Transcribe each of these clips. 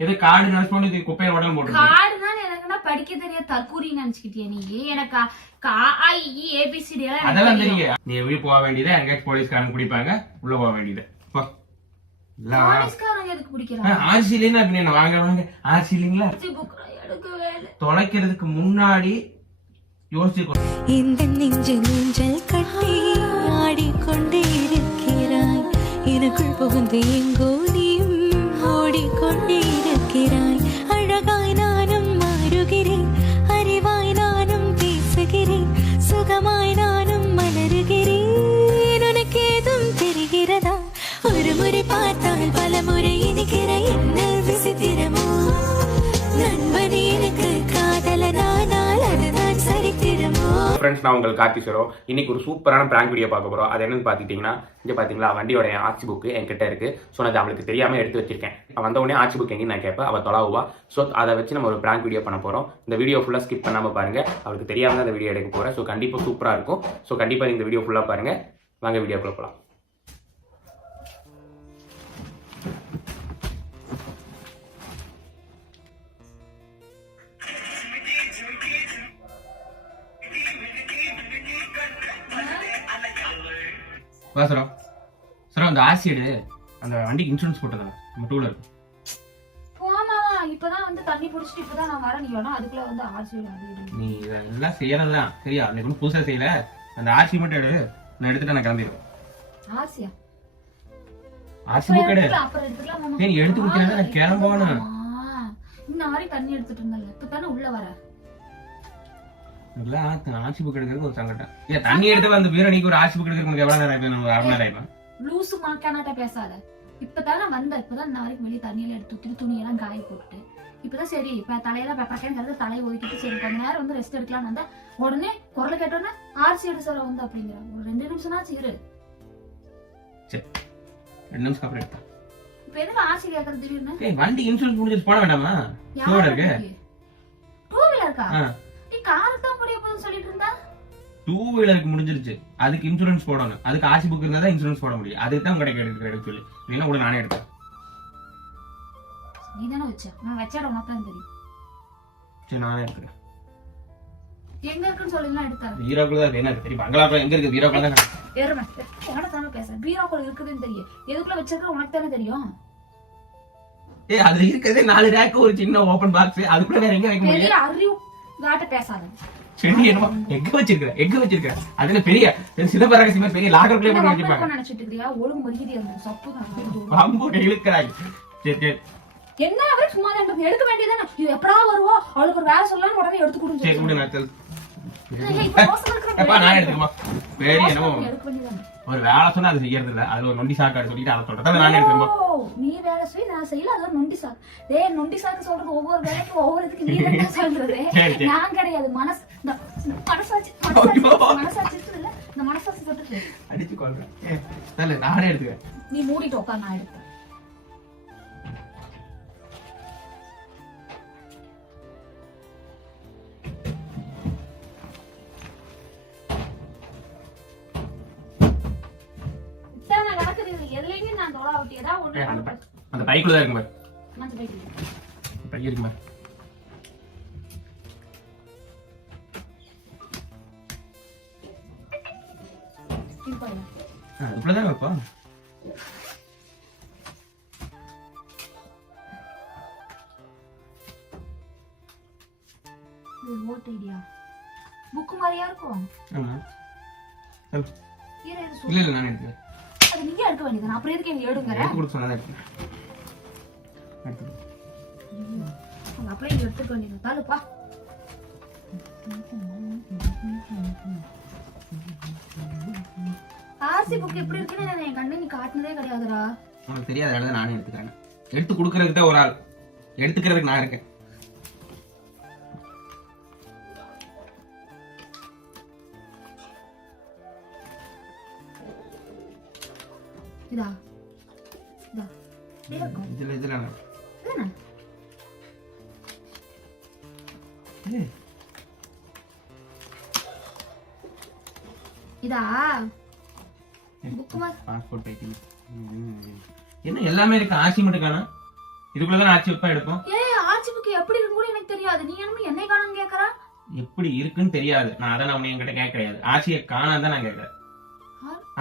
ஏதோ காடு நினைச்சு இது குப்பையை உடல் போட்டு காடுனா எனக்குன்னா படிக்க தெரிய தற்கூரி நினைச்சுக்கிட்டியா நீ. எனக்கு கா ஆ, இ ஏபிசிடி எல்லாம் அதெல்லாம் தெரியும். நீ எப்படி போக வேண்டியது? எங்கேயாச்சும் போலீஸ்காரங்க பிடிப்பாங்க உள்ள போக வேண்டியது. போ. தொலைக்கிறதுக்கு முன்னாடி யோசிச்சு இந்த நெஞ்சு நெஞ்சல் கட்டி ஆடிக்கொண்டே இருக்கிறாய். எனக்குள் புகுந்து எங்கோ ஃப்ரெண்ட்ஸ் நான் உங்களுக்கு கார்த்திஸ்வரோ இன்னைக்கு ஒரு சூப்பரான பிராங்க் வீடியோ பார்க்க போகிறோம் அது என்னன்னு பார்த்துக்கிட்டிங்கன்னா இங்கே பார்த்தீங்களா வண்டியோட ஆட்சி புக்கு என்கிட்ட இருக்கு. ஸோ நான் அது அவளுக்கு தெரியாமல் எடுத்து வச்சிருக்கேன். வந்த உடனே ஆட்சி புக் எங்கேயும் நான் கேட்பேன். அவள் தொலாவுவா. ஸோ அதை வச்சு நம்ம ஒரு பிராங்க் வீடியோ பண்ண போகிறோம் இந்த வீடியோ ஃபுல்லாக ஸ்கிப் பண்ணாமல் பாருங்கள் அவளுக்கு தெரியாமல் அந்த வீடியோ எடுக்க போகிறேன் ஸோ கண்டிப்பாக சூப்பராக இருக்கும். ஸோ கண்டிப்பாக இந்த வீடியோ ஃபுல்லாக பாருங்கள் வாங்க வீடியோக்குள்ளே போகலாம் வா சரம் சரம் அந்த ஆசிடு அந்த வண்டிக்கு இன்சூரன்ஸ் போட்டதா நம்ம டூலர் போமாவா இப்பதான் வந்து தண்ணி புடிச்சிட்டு இப்பதான் நான் வரேன். நீ வேணா அதுக்குள்ள வந்து அது இது. நீ இதெல்லாம் செய்யறதுதான். சரியா? அன்னைக்கு ஒன்றும் புதுசாக செய்யல. அந்த ஆர்சி மட்டும் எடு. நான் எடுத்துட்டு நான் கிளம்பிடுவேன். ஆர்சியா ஆர்சி புக் எடு. எடுத்துக்கலாம், அப்புறம் எடுத்துக்கலாம் மாமா. ஏய், நீ எடுத்து கொடுத்தா நான் கிளம்பணும். இந்த மாதிரி தண்ணி எடுத்துட்டு இருந்தல இப்ப தானே உள்ள வர? ஒரு சங்கடம். ஏன் தண்ணி எடுத்து அந்த ஒரு நேரம் ஆயிப்பேன் அரை நேரம் ஆயிப்பேன் லூசு மாக்கானாட்ட பேசாத. இப்பதானே வந்த இப்பதான் இந்த வரைக்கும் வெளியே தண்ணியில எடுத்து ஊத்திட்டு துணியெல்லாம் காய போட்டு இப்பதான் சரி இப்ப தலையெல்லாம் பெப்பரக்கேங்கிறது தலையை ஒதுக்கிட்டு சரி கொஞ்ச நேரம் வந்து ரெஸ்ட் எடுக்கலாம்னு வந்தா உடனே குரலை கேட்டோன்னே ஆர்சி எடு சார் வந்து அப்படிங்கிறாங்க. ஒரு ரெண்டு நிமிஷம்னாச்சும் இரு. ரெண்டு நிமிஷம் அப்புறம் எடுத்தேன் இப்ப எதுக்கு ஆர்சி கேட்கறது திடீர்னு? ஏய் வண்டி இன்சூரன்ஸ் முடிஞ்சிட்டு போட வேண்டாமா? இருக்கு. டூ வீலருக்கா ஆ. டூ வீலருக்கு முடிஞ்சிருச்சு. அதுக்கு இன்சூரன்ஸ் போடணும். அதுக்கு ஆர்சி புக் இருந்தால் தான் இன்சூரன்ஸ் போட முடியும். அதுக்கு தான் உங்கள்கிட்ட எடுக்க சொல்லி. இல்லைன்னா கூட நானே எடுத்தேன் நீ தானே வச்ச? நான் வச்சாட உனக்கு தான் தெரியும். சரி நானே எடுக்கிறேன். எங்க இருக்குன்னு சொல்லலாம் எடுத்தாரு வீராக்குள்ள தான் என்ன தெரியும் பங்களாக்குள்ள எங்க இருக்கு? வீராக்குள்ள தான். எருமை உனக்கு தானே பேசுறேன். பீரோக்குள்ள இருக்குதுன்னு தெரியும். எதுக்குள்ள வச்சிருக்க உனக்கு தானே தெரியும். ஏய் அதுல இருக்கிறதே நாலு ரேக்கு ஒரு சின்ன ஓபன் பாக்ஸ் அதுக்குள்ள வேற எங்க வைக்க முடியும்? அறிவு. காட்ட பேசாத. சரி என்னமோ வச்சிருக்கிற வச்சிருக்கிற. அதுல பெரிய சிதம்பர ரகசியமா பெரிய லாகருக்குள்ளே போட்டு வச்சிருப்பாங்க. நினைச்சிட்டு இருக்கிறியா ஒழுங்கு மரியாதை இருந்தது சப்பு தான். பாம்பு இழுக்கிறாங்க சரி சரி என்ன அவரே சும்மா. எடுக்க வேண்டியதானே எப்படா வருவோ? அவளுக்கு ஒரு வேலை சொல்லலாம் உடனே எடுத்து கொடுங்க. சரி நான் இல்ல, எடுத்துக்கமா பெரிய என்னமோ ஒரு வேலை சொன்னா அது செய்யறது இல்ல அதுல ஒரு நொண்டி சாக்காடு சொல்லிட்டு அதை நானே எடுத்துக்கமா நீ வேலை செய்ய நான் செய்யல அதான் நொண்டி சாக்கு டேய் நொண்டி சாக்கு சொல்றது ஒவ்வொரு வேலைக்கும் ஒவ்வொரு இதுக்கு நீ தான் சொல்றது. நான் கிடையாது மனசு. மனசாட்சி மனசாட்சி இருக்குதுல்ல இந்த மனசாட்சி சொல்றது அடிச்சு கொள்றேன் நானே எடுத்துக்கிறேன் நீ மூடிட்டு உட்கார் நான் எடுப்பேன் பைக்குள்ள தான் இருக்கு பாரு மஞ்ச பைக்கு பை இருக்கு பாரு இது பாருங்க ஆ, இப்படிதான் வைப்பா இது ஓட்டு ஐடியா புக்கு மாதிரியா இருக்கும் ஆமா இல்ல. இல்ல நானே எடுத்துக்கிறேன். அது நீங்க எடுக்க வேண்டியது அப்புறம் எதுக்கு எனக்கு எடுங்கிற எடுத்து கொடுத்து சொன்னதான் அப்படியே எடுத்துக்க வேண்டியது தாலுப்பா ஆர்சி புக் எப்படி இருக்குன்னு என் கண்ணு நீ காட்டினதே கிடையாதுடா. உனக்கு தெரியாத இடத்துல நானே எடுத்துக்கிறேன். எடுத்து கொடுக்கறதுக்கு தான் ஒரு ஆள். எடுத்துக்கிறதுக்கு நான் இருக்கேன். இதா. இதா. இதுல இதுல இதா? புக்கு பாஸ்போர்ட் என்ன எல்லாமே இருக்கு. ஆசி மட்டும் காணா. இதுக்குள்ளதான் ஆட்சி வைப்பா எடுப்போம். ஏ ஆட்சி புக் எப்படி இருக்கும் கூட எனக்கு தெரியாது. நீ என்னமோ என்னை காணும் கேக்குற. எப்படி இருக்குன்னு தெரியாது. நான் அதான் நான் என்கிட்ட கேட்க கிடையாது. ஆட்சியை காணாதான் நான் கேட்கறேன்.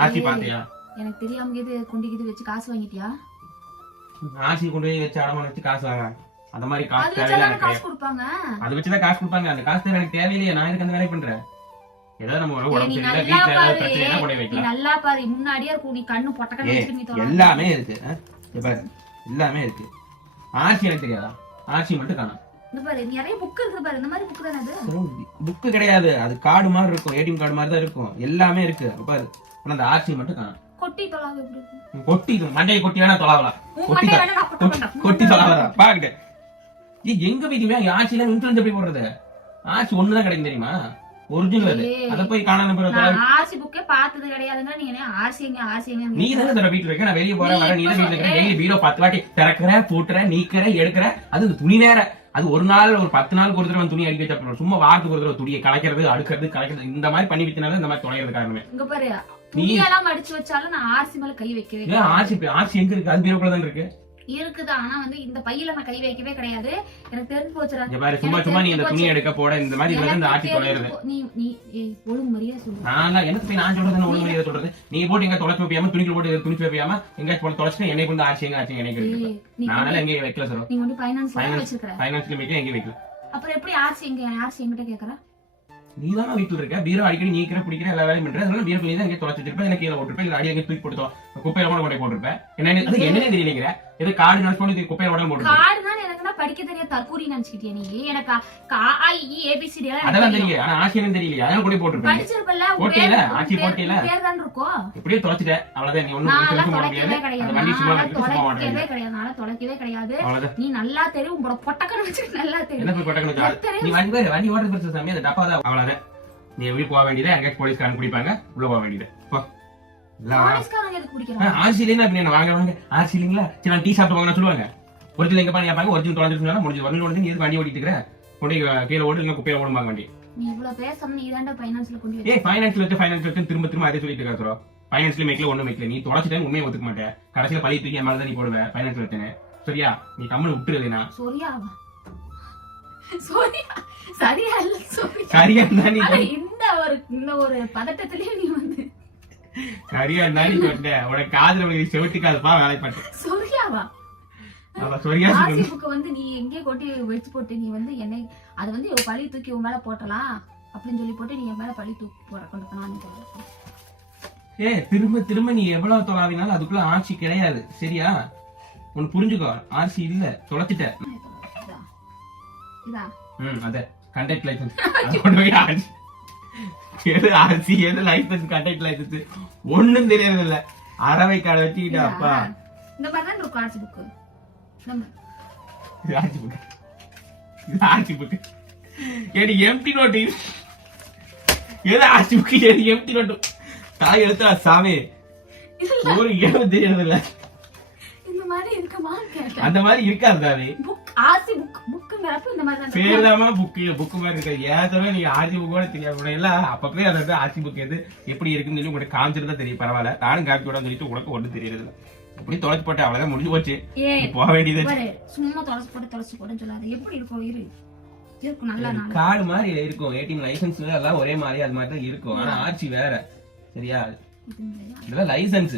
ஆட்சி பாத்தியா எனக்கு தெரியாம இது கொண்டிக்கிது வச்சு காசு வாங்கிட்டியா? ஆட்சி கொண்டு போய் வச்சு அடமான வச்சு காசு வாங்க அந்த மாதிரி காசு தேவையில்லை காசு கொடுப்பாங்க? அது வச்சுதான் காசு கொடுப்பாங்க. அந்த காசு தேவை எனக்கு தேவையில்லையே நான் எனக்கு அந்த வேலையை பண்றேன் ஏதாவது நம்ம ஒரு உடம்பு சரியில்லை வீட்டுல ஏதாவது. பிரச்சனை நீ வைக்கலாம். நல்லா பாரு. முன்னாடியே இருக்கும் நீ கண்ணு பொட்டக்கண்ணு ஏய், வச்சுட்டு நீ தொடாத. எல்லாமே இருக்கு. பாரு. எல்லாமே இருக்கு. ஆட்சி எனக்கு தெரியாதா? ஆட்சி மட்டும் காணும். நிறைய புக் இருக்குது பாரு. இந்த மாதிரி புக் தானே அது? புக்கு கிடையாது. அது கார்டு மாதிரி இருக்கும். ஏடிஎம் கார்டு மாதிரி தான் இருக்கும். எல்லாமே இருக்கு. பாரு. ஆனா அந்த ஆட்சி மட்டும் காணும். கொட்டி தொலாவு எப்படி இருக்கும். கொட்டி மண்டையை கொட்டி வேணா தொலாவலாம் உன் கொட்டி மண்டையை தொ- வேணா நான் கொட்ட கொட்டி- வேண்டாம். கொட்டி தொலாவலாம் பாக்கிட்டு. ஏய், எங்க போய் ஆட்சியில இன்சூரன்ஸ் எப்படி போடுறது? ஆட்சி ஒண்ணுதான் கிடைக்கும் தெரியுமா? ஒரிஜினல் அது. அத போய் காணாம நான் ஆர்சி புக்கே பார்த்தது கிடையாதுங்க. நீங்க என்ன ஆர்சி எங்க ஆர்சி எங்க நீ தானே தர வீட்டுல இருக்க நான் வெளியே போறேன் நீ வரேன் நீ தான் இருக்க. டெய்லி பீரோ வாட்டி திறக்கிற பூட்டுற நீக்கிற எடுக்கிற அது துணி வேற. அது ஒரு நாள் ஒரு பத்து நாளுக்கு ஒரு தடவை துணி அடிக்க வச்சா சும்மா வாரத்துக்கு ஒரு தடவை துணியை கலைக்கிறது அடுக்கிறது கலைக்கிறது. இந்த மாதிரி பண்ணி வச்சனால இந்த மாதிரி தொலைகிறது காரணமே. இங்க பாரு துணியெல்லாம் மடிச்சு வச்சாலும் நான் ஆர்சி மேல கை வைக்கவே ஏன். ஆட்சி ஆட்சி எங்க இருக்கு? அது பீரோக்குள்ள தான் இருக்கு. இருக்குது ஆனா வந்து இந்த பையில நான் கை வைக்கவே கிடையாது. எனக்கு தெரிஞ்சு போச்சுடா. இங்க பாரு சும்மா சும்மா நீ இந்த தெரிஞ்சு துணி. எடுக்க போட இந்த மாதிரி இதுல இருந்து எனக்கு தொலைறது நீ நீ ஒழுங்கு மரியாதை சொல்லு. நான் எனக்கு போய் நான் சொல்றது ஒழுங்கு மரியாதை சொல்றது? நீ போட்டு எங்க தொலைச்சு வைப்பியாம? துணிக்குள்ள போட்டு துணிச்சு வைப்பியாம? எங்க போட்டு தொலைச்சு என்னை கொண்டு ஆட்சி எங்க ஆட்சி எனக்கு இருக்கு நீ நானால எங்க வைக்கல சார் நீங்க வந்து ஃபைனான்ஸ் Finance. வச்சிருக்கிற. பைனான்ஸ்ல வைக்க எங்க வைக்கல. அப்புறம் எப்படி ஆர்சி எங்க ஆர்சி எங்கிட்ட கேக்குற? நீ தானே வீட்டில் இருக்க? பீரோ அடிக்கடி நீக்கிற பிடிக்கிற எல்லா வேலையும் பண்ற. அதனால பீரோ தான் இங்கே தொலைச்சு வச்சிருப்பேன் எனக்கு கீழே போட்டுருப்பேன். இல்லை அடி எங்க தூக்கி போட்டு தொலை- குப்பையில கூட கொண்டு போட்டுருப்பேன். என்ன அது என்னன்னே தெரியலங்கிற. ஏதோ காடு நினைச்சு போட்டு குப்பையில உடம்பு போட்டுருப்பேன். படிக்க தெரியாத தற்கூரி நினைச்சுக்கிட்டியா நீ? எனக்கு கா ஐ ஏபிசிடி எல்லாம் அதெல்லாம். தெரியும் ஆனா ஆட்சி என்ன தெரியலையா. அதனால கூட போட்டுருப்பேன். படிச்சிருப்பல்ல உன் போட்டியில, ஆட்சி போட்டியில. பேர் தான் இருக்கும் எப்படியே தொலைச்சிட்டேன். அவ்வளவுதான். நீ ஒண்ணும் நான் தொலைக்கவே முடியாது. கிடையாது. அந்த வண்டி சும்மா தொலைக்கவே கிடையாது. நான் தொலைக்கவே கிடையாது. நீ நல்லா தெரியும் உங்களோட பொட்டக்கனை வச்சு நல்லா என்ன தெரியும் எனக்கு தெரியும். நீ வண்டி வண்டி ஓடுறது பிரச்சனை சாமி. அந்த டப்பா தான் அவ்வளவுதான் நீ எப்படி போக வேண்டியது? எங்கேயாச்சும் போலீஸ்காரன் பிடிப்பாங்க உள்ள போக வேண்டியது. போ. ஆர்சி இல்லைன்னா என்ன வாங்க வாங்க. ஆர்சி இல்லைங்களா சரி நான் டீ சாப்பிட்டு வாங்க சொல்லுவாங்க. ஒரிஜினல் எங்க பண்ணி கேட்பாங்க ஒரிஜினல் தொலைஞ்சிருந்தா முடிஞ்சு வரணும் உடனே நீ வண்டி ஓட்டிட்டு இருக்கிற? கொண்டு கீழே ஓட்டு இல்லை குப்பையில ஓடுமாங்க வண்டி? நீ இவ்வளவு பேசாம நீ தாண்டா ஃபைனான்ஸ்ல கொண்டு ஏய் ஃபைனான்ஸ்ல வச்சு ஃபைனான்ஸ்ல வச்சு திரும்ப திரும்ப அதே சொல்லிட்டு இருக்கா ஃபைனான்ஸ்ல மேய்க்கல ஒண்ணும் மேய்க்கல. நீ தொலைச்சிட்டே உண்மையை ஒத்துக்க மாட்டேன் கடைசியில பழி தூக்கி மேல தான் நீ போடுவ ஃபைனான்ஸ்ல வச்சேன்னு. சரியா? நீ கம்மல் விட்டுருதுனா சொரியா? சரியா? இல்ல சொரியா. இருந்தா இந்த ஒரு இந்த ஒரு பதட்டத்திலேயே நீ வந்து. சரியா இருந்தா நீ உனக்கு காதுல உனக்கு செவட்டுக்காதுப்பா வேலை பண்ணேன் சொரியாவா? ஆசிப்புக்கு வந்து நீ எங்கே கொட்டி வச்சு போட்டு நீ வந்து என்னை அது வந்து பழி தூக்கி உன் மேல போட்டலாம் அப்படின்னு சொல்லி போட்டு நீ என் மேல பழி தூக்கி போட கொண்டு போனான்னு ஏ திரும்ப திரும்ப நீ எவ்வளவு தொலாவினாலும் அதுக்குள்ள ஆட்சி கிடையாது. சரியா? உனக்கு புரிஞ்சுக்கோ ஆட்சி இல்ல தொலைச்சிட்ட. ம் அத கண்டக்ட் லைசன்ஸ் கொண்டு போய் ஆட்சி. எது ஆர்சி எது லைசன்ஸ் கண்டக்ட் லைசன்ஸ் ஒண்ணும் தெரியறது இல்ல அறவை கார்டை வச்சுக்கிட்டா? அப்பா. இந்த மாதிரி தான் இருக்கும் ஆர்சி புக்கு. இது ஆர்சி புக் இது ஆர்சி புக் ஏடி எம்டி நோட்டு எது ஆர்சி புக் எது எம்டி நோட்டு தாய் எழுத்தா சாமி? ஒரு இடம் தெரியறது இல்ல இந்த மாதிரி இருக்குமா அந்த மாதிரி இருக்காது தாவி. புக் ஆர்சி புக் புக்குங்கிறப்ப இந்த மாதிரி. பேர்தாமா புக்கு புக்கு மாதிரி இருக்காது ஏதோ நீங்க ஆர்சி புக் கூட தெரியாது. எல்லாம் அப்பப்பே அதை வந்து ஆர்சி புக் எது எப்படி இருக்குன்னு சொல்லி உங்களுக்கு காமிச்சிட்டு தான் தெரியும். பரவாயில்ல. நானும் காப்பி விட சொல்லிட்டு உனக்கு ஒன்றும் தெரியறது இல்ல அப்படி தொலைச்சு போட்டு அவ்வளவுதான் முடிஞ்சு போச்சு. போக வேண்டியது சும்மா தொலைச்சு போட்டு தொலைச்சு போட்டுன்னு சொல்லாத. எப்படி இருக்கும்? இரு. கார்டு மாதிரி இருக்கும். ஏடிஎம் லைசன்ஸ் எல்லாம் ஒரே மாதிரி அது மாதிரி தான் இருக்கும். ஆனா ஆர்சி வேற. சரியா? இதெல்லாம் லைசன்ஸ்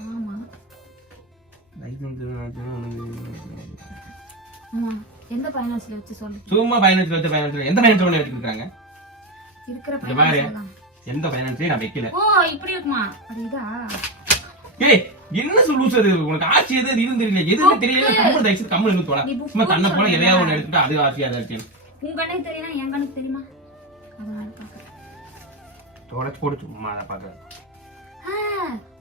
ஆமா. எந்த பைனான்ஸ்ல வச்சு சொல்லு சும்மா பைனான்ஸ்ல வச்ச பைனான்ஸ்ல எந்த பைனான்ஸ் ஒண்ணு வச்சிருக்காங்க இருக்கிற. பைனான்ஸ்ல தான். எந்த பைனான்ஸையும் நான் வைக்கல. ஓ இப்படி இருக்குமா? அது இதா ஏய் என்ன சொல்லுச்சு அது உனக்கு ஆட்சி எது இதுன்னு தெரியல. எதுவுமே தெரியல. கம்மல் தயச்சு கம்மல் இருந்து book சும்மா தன்னை போல? எதையாவது ஒண்ணு எடுத்துட்டு அது ஆட்சி அதை இருக்கு உன் கண்ணுக்கு தெரியுமா? என் கண்ணுக்கு தெரியுமா? அதனால பாக்குறேன் தொடச்சு போட்டு சும்மா அதை பாக்க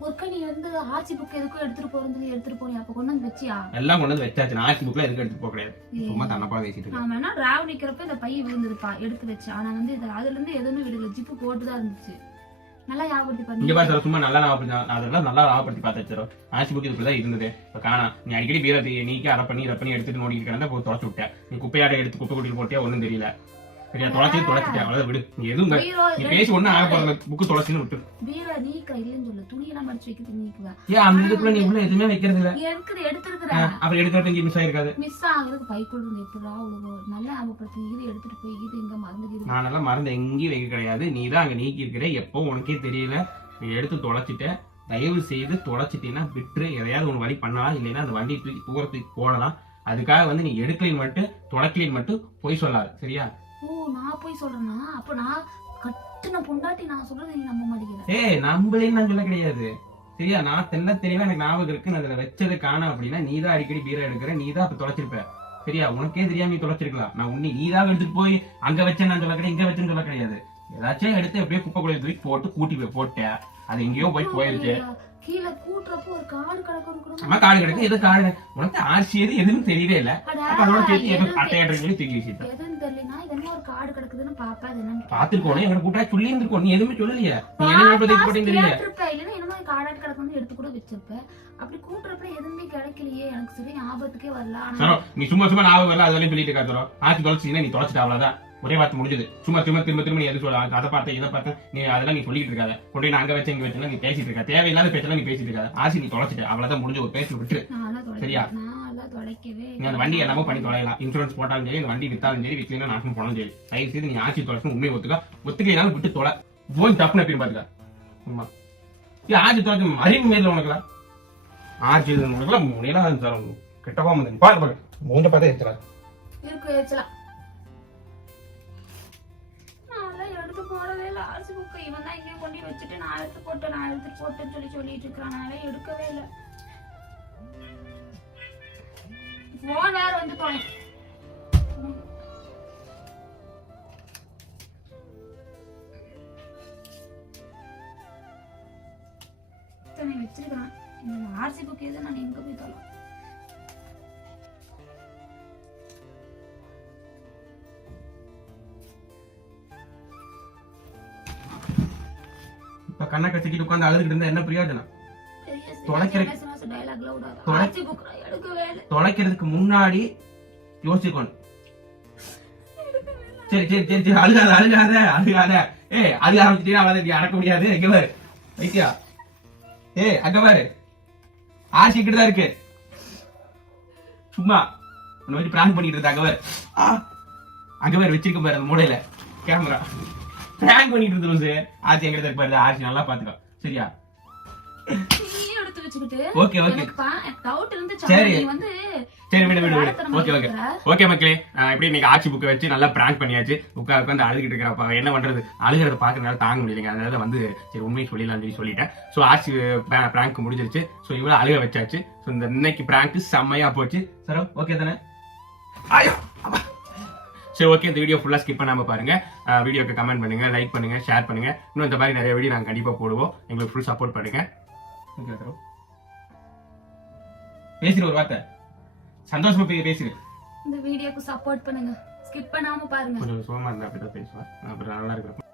ஒருக்க நீ வந்து ஆட்சி புக் எதுக்கும் எடுத்துட்டு போறேன்னு சொல்லி எடுத்துட்டு போனியா? அப்ப கொண்டு வந்து வச்சியா? எல்லாம் கொண்டு வந்து வச்சாச்சு. நான் ஆட்சி புக்ல எதுக்கு எடுத்து போக கிடையாது சும்மா தன்னை போல பேசிட்டு இருக்கேன். நான் வேணா டிராவ் நிக்கிறப்ப இந்த பை விழுந்ததுப்பா எடுத்து வச்சேன் ஆனா வந்து இது அதுல இருந்து எதுவுமே விடல. ஜிப்பு போட்டு தான் இருந்துச்சு. நல்லா ஞாபகப்படுத்தி இங்க பாரு சும்மா நல்லா ஞாபகப்படுத்தி அதெல்லாம் நல்லா ஞாபகப்படுத்தி பார்த்து வச்சிரும் ஆட்சி புக் இதுக்குள்ள இருந்தது. இப்ப காணா. நீ அடிக்கடி வீரத்தை நீக்கி அதை பண்ணி இதை பண்ணி எடுத்துட்டு நோடிட்டு கிடந்தா போய் தொடச்சு விட்டேன். நீ குப்பையாட எடுத்து குப்பை குட்டியில் போட்டியா? ஒண்ணும் தெரியல. சரியா தொலைச்சி தொலைச்சிட்டேன். அவ்வளவுதான் விடு. நீ எதுவும் நீ பேசி ஒன்னும் ஆக போறது புக்கு தொலைச்சின்னு விட்டு. பீரோ நீக்க இல்லைன்னு சொல்லு. துணியெல்லாம் மடிச்சு வைக்கிறது நீக்குவா ஏன் அந்த இதுக்குள்ள நீ உள்ள எதுவுமே வைக்கிறது இல்ல? எடுக்குது எடுத்துருக்குற. அப்புறம் எடுக்கிறப்ப இங்க மிஸ் ஆயிருக்காது. மிஸ் ஆகுறதுக்கு பைக்குள்ள இருந்து எப்படா அவ்வளவு நல்லா ஞாபகப்படுத்தி. இது எடுத்துட்டு போய் இது எங்க மறந்துடுது நான் எல்லாம் மறந்து எங்கேயும் வைக்க கிடையாது. நீ தான் அங்க நீக்கி இருக்கிற எப்போ உனக்கே தெரியல. நீ எடுத்து தொலைச்சிட்ட. தயவு செய்து தொலைச்சிட்டீங்கன்னா விட்டுரு. எதையாவது ஒன்று வழி பண்ணலாம். இல்லைன்னா அந்த வண்டி தூக்கி தூர தூக்கி போடலாம். அதுக்காக வந்து நீ எடுக்கலின் மட்டும் தொலைக்கலின் மட்டும் போய் சொல்லாது. சரியா? ஓ நான் போய் சொல்றேன்னா அப்ப நான் கட்டுன பொண்டாட்டி நான் சொல்றது நீ நம்ப மாட்டேங்கிற. ஏய் நம்பலேன்னு நான் சொல்ல கிடையாது. சரியா? நான் தெல்ல தெளிவா எனக்கு ஞாபகம் இருக்கு. நான் அதுல வச்சது காணோம் அப்படின்னா நீ தான் அடிக்கடி பீரோ எடுக்கிற நீ தான் அப்ப தொலைச்சிருப்ப. சரியா? உனக்கே தெரியாம நீ தொலைச்சிருக்கலாம். நான் உன்னை நீ தான் எடுத்துட்டு போய் அங்க வச்சேன் நான் சொல்ல கிடையாது இங்க வச்சேன்னு சொல்ல கிடையாது. ஏதாச்சும் எடுத்து அப்படியே குப்பை குழி தூக்கி போட்டு கூட்டி போய் போட்டேன். அது எங்கேயோ போய் போயிருச்சு. கீழே கூட்டுறப்போ ஒரு காடு கிடக்கும் காடு கிடக்கு. எது காடு? உனக்கு ஆர்சி எது? எதுவும் தெரியவே இல்ல. அதோட சேர்த்து எது அட்டையாட்டு சொல்லி தூக்கி வச்சுட்டேன் எதுன்னு தெரியலனா இது என்ன ஒரு காடு கிடக்குதுன்னு பாப்பா அது என்னன்னு பாத்துருக்கோனே எங்க கூட்டா சொல்லி இருந்திருக்கோம். நீ எதுவுமே சொல்லலையே. நீ என்ன பத்தி போட்டேன்னு தெரியல கேட்டிருப்ப இல்லைன்னா என்னமோ காடாட்டு கிடக்குன்னு எடுத்து கூட வச்சிருப்ப. அப்படி கூட்டுறப்ப எதுவுமே கிடைக்கலையே. எனக்கு சரி ஞாபகத்துக்கே வரல. ஆனா சரோ நீ சும்மா சும்மா ஞாபகம் வரல அதெல்லாம் சொல்லிட்டு இருக்கா சரோ. ஆச்சு தொலைச்சினா நீ தொலைச்சிட்ட அவ்வளவுதான். ஒரே வார்த்தை முடிஞ்சது. சும்மா சும்மா திரும்ப திரும்ப நீ எது சொல்ல அதை பார்த்தேன் இதை பார்த்தேன் நீ அதெல்லாம் நீ சொல்லிட்டு இருக்காத. கொண்டு நான் அங்க வச்சேன் இங்க வச்சேன் நீ பேசிட்டு இருக்க தேவையில்லாத பேச்செல்லாம் நீ பேசிட்டு இருக்காத. ஆசி நீ தொலைச்சிட்ட. அவ்வளவுதான் முடிஞ்ச ஒரு பேச்சு விட்டு சரியா? தொலைக்க அந்த வண்டி எல்லாமே பண்ணி தொலைலாம் இன்சூரன்ஸ் போட்டாலும் சரி இந்த வண்டி வித்தாலும் சரி விற்கலாம் நாசம் போனாலும் சரி. தயவு செய்து நீ ஆட்சி தொலைச்சு உண்மையை ஒத்துக்க. ஒத்துக்கலாம் விட்டு தொலை. போய் தப்புன எப்படி பாத்துக்க ஆமா ஏ ஆட்சி தொலைச்சு அறிவு மேல உனக்குலாம் ஆட்சி உனக்குலாம் முனையெல்லாம் சார் கிட்டவா வந்து பாரு பாரு. மூஞ்ச பார்த்தா எடுத்துறாரு இருக்கு ஏச்சலாம் எடுத்து போடவே இல்லை. ஆர்சி இவன் தான் இங்கே கொண்டு வச்சுட்டு நான் எடுத்து போட்டேன் நான் எடுத்து போட்டேன்னு சொல்லி சொல்லிட்டு இருக்கிறான். நான் எடுக்கவே இல்லை. போன் வேற வந்து தொலை வச்சிருக்கிறான். இந்த ஆர்சி புக் எது நான் எங்க போய் தொலை இப்ப கண்ணை கட்டிட்டு உட்காந்து அழுதுகிட்டு இருந்தா என்ன பிரயோஜனம் தொலைக்கிற- டயலாக்ல விடாத. தொலை- ஆர்சி புக் எடுக்கவே இல்லை தொலைக்கிறதுக்கு முன்னாடி யோசிக்கணும். சரி சரி சரி சரி அழுகாத அழுகாத அழுகாத. ஏய் அழுக ஆரம்பிச்சிட்டீங்கன்னா அவ்வளவு அடக்க முடியாது. இங்க பாரு. வைத்தியா. ஏய் அங்க பாரு. தான் இருக்கு. சும்மா. உன்னை வச்சு பிராங்க் பண்ணிட்டு இருந்தா அங்க பாரு. ஆ, அங்க பாரு வச்சிருக்க பாரு அந்த மூலையில. கேமரா பிராங்க் பண்ணிட்டு இருந்த லூசு ஆச்சி எங்க இருக்கு பாரு ஆச்சி நல்லா பாத்துக்கோ. சரியா? வச்சுக்கிட்டு ஓகே டவுட் இருந்துச்சு. சரி. வந்து சரி விடு விடு விடு. Okay okay. ஓகே மக்களே. அஹ் எப்படி இன்னைக்கு ஆட்சி புக்கை வச்சு நல்லா பிராங்க் பண்ணியாச்சு. உட்காந்து உட்காந்து அழுகிட்டு இருக்கிறப்ப என்ன பண்றது? அழுகிறத பாக்குறதுனால தாங்க முடியலைங்க. அதனால வந்து சரி உண்மையை சொல்லிடலாம் சொல்லி சொல்லிட்டேன். ஸோ ஆட்சி பிராங்க் முடிஞ்சிருச்சு. ஸோ இவ்வளவு அழுக வச்சாச்சு. ஸோ இந்த இன்னைக்கு பிராங்க் செம்மையா போச்சு. சரோ ஓகே தானே? ஐயோ. சரி ஓகே இந்த வீடியோ ஃபுல்லா ஸ்கிப் பண்ணாம பாருங்க. வீடியோக்கு கமெண்ட் பண்ணுங்க லைக் பண்ணுங்க ஷேர் பண்ணுங்க. இன்னும் இந்த மாதிரி நிறைய வீடியோ நாங்க கண்டிப்பா போடுவோம். எங்களுக்கு ஃபுல் சப்போர்ட் பண்ணுங்க. பேசுற ஒரு வார்த்தை. சந்தோஷமா போய் பேசுங்க இந்த வீடியோக்கு சப்போர்ட் பண்ணுங்க. ஸ்கிப் பண்ணாம பாருங்க. கொஞ்சம் சுகமா இருந்தா அப்படிதான் பேசுவேன். அப்புறம் நல்லா இருக்கிறப்ப